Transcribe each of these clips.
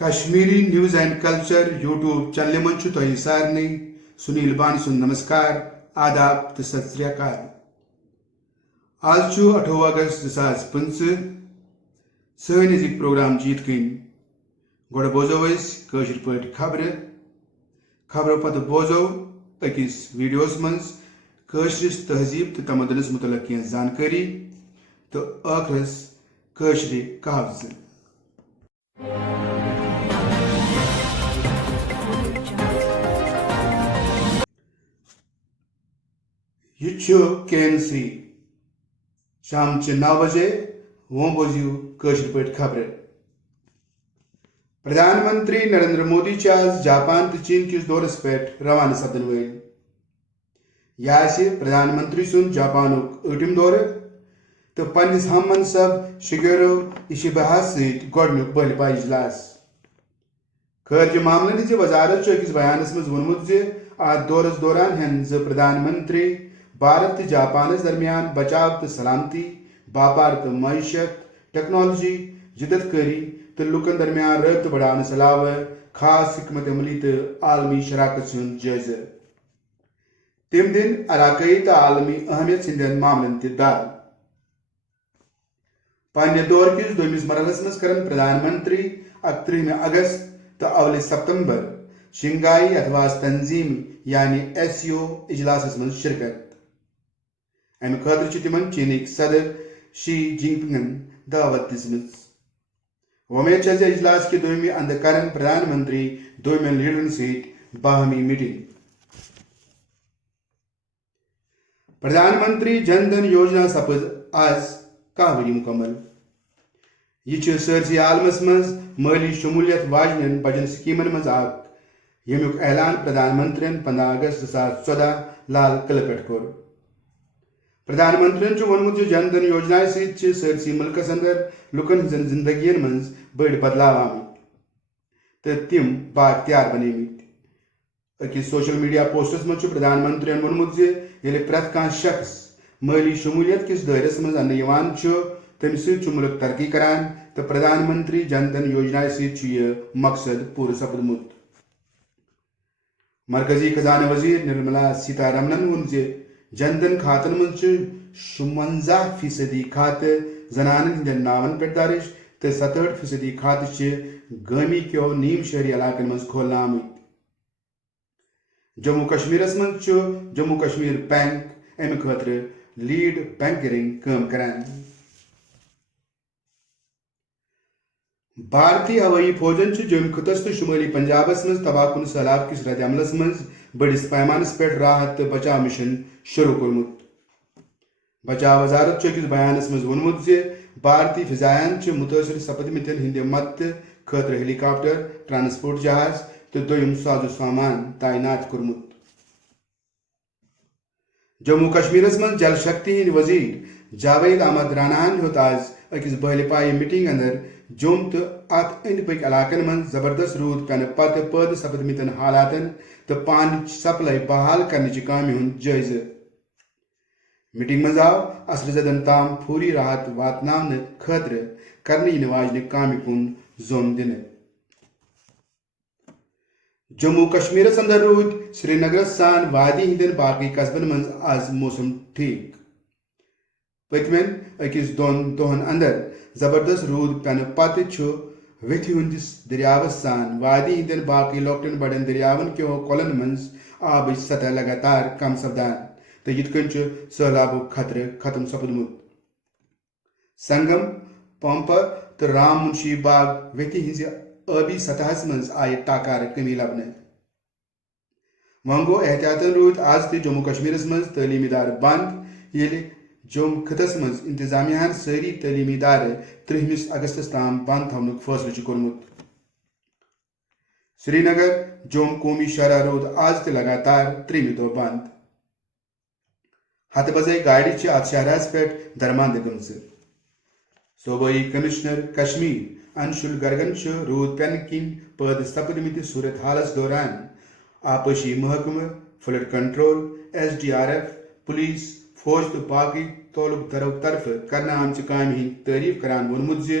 Kashmiri news and culture YouTube channel من تہ سارے سنیل بان سن نمسکار آداب تو ست سری اکال آج 18 اگست 2015 سن أزِکۍ پروگرام جیت کن گۄڈٕ بوزو کٲشِر پٲٹھۍ خبرو پتہٕ بوزو أکِس ویڈیوس منٛز کٲشرِس تہذیٖب تہٕ تمدنس متعلق کینٛہہ زانکٲری تہٕ ٲخرس کٲشرِ کہاوژٕ یہ KNC شام 9 بجے وہ بوزیو کٲشِر پٲٹھۍ خبر پردھان منتری نریندر مودی آز جاپان تو چین کس دورس پہ روانہ سپدن ول یہ پردھان منتری سن جاپانک 8م دور تو پنس ہم منصب شگیرو ایشیباہس ست گۄڈنیُک بٔلۍ پایہِ اجلاس خارجہ معاملن ہز وزارت أکِس بیانس منٛز ووٚنمُت زِ اتھ دورس دوران ہن زٕ پردھان منتری بھارت تو جاپانس درمیان بچاؤ تو سلامتی باپار تو معیشت ٹیکنالوجی جدت کاری تو لکن درمیان رابطہ بڑھانے علاوہ خاص حکمت عملی تو عالمی شراکت ہند جائزہ تم دن علاقائی تو عالمی اہمیت ہندین معاملن تہ دال پنہ دور کس دویمس مرحلس مز کرن پردھان منتری 31 اگست تو 1 ستمبر شنگائی اتواس تنظیم یعنی SCO اجلاسس مز شرکت امہ خاطر تمن چینک صدر شی جن پنگن دعوت دژمٕژ وۄمید چھےٚ زِ اجلاس کہ دویمہِ اندٕ کرن پردھان منتری دویمین لیڈرن سۭتۍ باہمی میٹنگ پردھان منتری جن دھن یوجنا سپز آز 10 ؤری مکمل یہ چھ سٲرسٕے عالمس منٛز مٲلی شمولیت واجنین بجن سکیمن منٛز اکھ ییٚمیُک اعلان پردھان منترین 15 اگست 2014 لال قلعہ پٮ۪ٹھ کوٚر پردھان منترین ووٚنمُت زِ جن دھن یوجنا سۭتۍ چھِ سٲرسٕے ملکس اندر لُکن ہٕنٛزن زندگین منٛز بٔڑۍ بدلاو آمٕتۍ تہٕ تِم بااختیار بنیمٕتۍ أکِس سوشل میڈیا پوسٹس منٛز چھُ پردھان منترین ووٚنمُت زِ ییٚلہِ پرٛٮ۪تھ کانٛہہ شخص مٲلی شمولیت کِس دٲیرس منٛز اننہٕ یِوان چھُ تمہِ سۭتۍ چھُ مُلک ترقی کران تہٕ پردھان منتری جن دھن یوجنا سۭتۍ چھُ یہِ مقصد پوٗرٕ سپدمُت مرکزی خزانہ وزیر نرملا سیتارمنن ووٚن زِ جن دھن کھاتن منٛز چھِ 56% کھاتہٕ زنانن ہٕنٛدٮ۪ن ناون پٮ۪ٹھ درج تہٕ 67% کھاتہٕ چھِ گٲمی کیو نیم شہری علاقن منٛز کھولنہٕ آمٕتۍ جموں کشمیرس منٛز چھُ جموں کشمیر بینک امہِ خٲطرٕ لیڈ بینکرنگ کٲم کران بھارتی ہوٲیی فوجن چھُ جوٚمۍ خٕطس تہٕ شُمٲلی پنجابس منٛز تباہ کُن سٔہلاب کِس رد عملس منٛز بٔڑِس پیمانس پٮ۪ٹھ راحت تہٕ بچاو مشن شروع کوٚرمُت بچاو وزارت چھُ أکِس بیانس منٛز ووٚنمُت زِ بھارتی فضایان چھِ مُتٲثر سپدمٕتین ہٕنٛدِ مدتہٕ خٲطرٕ ہیلی کاپٹر ٹرانسپورٹ جہاز تہٕ دوٚیُم سازو سامان تعینات کوٚرمُت جموں کشمیرس منٛز جل شکتی ہٕنٛدۍ وزیر جاوید احمد راناہن ہیوٚت آز أکِس بٔلۍ پایہِ میٹنگ اندر جوٚم تہٕ اتھ أنٛدۍ پٔکۍ علاقن منٛز زبردست روٗد پٮ۪نہٕ پتہٕ پٲدٕ سپدمٕتین حالاتن تہٕ پانٕچ سپلائی بحال کرنٕچہِ کامہِ ہُنٛد جٲیزٕ میٹنگ منٛز آو اثر زدن تام فوری راحت واتناونہٕ خٲطرٕ کرنہٕ یِنہٕ واجنہِ کامہِ کُن زوٚن دِنہٕ جموں کشمیرس اندر روٗدۍ سرینگرس سان وادی ہٕنٛدٮ۪ن باقٕے قصبن منٛز آز موسم ٹھیٖک پٔتمٮ۪ن 1-2 دۄہن اندر زبردست روٗد پٮ۪نہٕ پتہٕ چھُ ویٚتھِ ہٕنٛدِس دٔریاوس سان وادی ہٕنٛدٮ۪ن باقٕے لۄکٹٮ۪ن بڑٮ۪ن دٔریاون کیو کۄلن منٛز آبٕچ سطح لگاتار کم سپدان تہٕ یِتھ کٔنۍ چھُ سٔہلابُک خطرٕ ختم سپدمُت سنگم پمپا تہٕ رام منشی باغ ویٚتھِ ہٕنٛزِ ٲبی سطحس منٛز آیہِ ٹاکارٕ کمی لبنہٕ وۄنۍ گوٚو احتیاطن روٗدۍ آز تہِ جموں کشمیرس منٛز تعلیمی ادارٕ بنٛد ییٚلہِ جوٚم خٕطس منٛز انتظامیہن سٲری تعلیمی ادارٕ 30 اگستس تام بنٛد تھاونُک فٲصلہٕ چھُ کوٚرمُت سرینگر جوٚم قومی شاہراہ روٗد آز تہِ لگاتار 3مہِ دۄہ بنٛد ہتہٕ بزٲے گاڑِ چھِ اتھ شاہراہس پٮ۪ٹھ درماندٕ گٔمژٕ صوبٲئی کمشنر کشمیر انشل گرگن چھُ روٗد پٮ۪نہٕ کِنۍ پٲدٕ سپدمٕتہِ صوٗرت حالس دوران آبپاشی محکمہٕ فلڈ کنٹرول SDRF پُلیٖس فوج تہٕ باقٕے تعلق دارو طرفہٕ کرنہٕ آمژِ کامہِ ہٕنٛدۍ تعریٖف کران ووٚنمُت زِ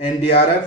NDRF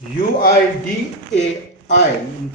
UIDAI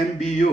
MBO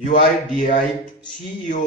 UIDAI CEO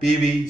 PV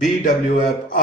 BWF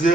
2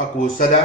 11-17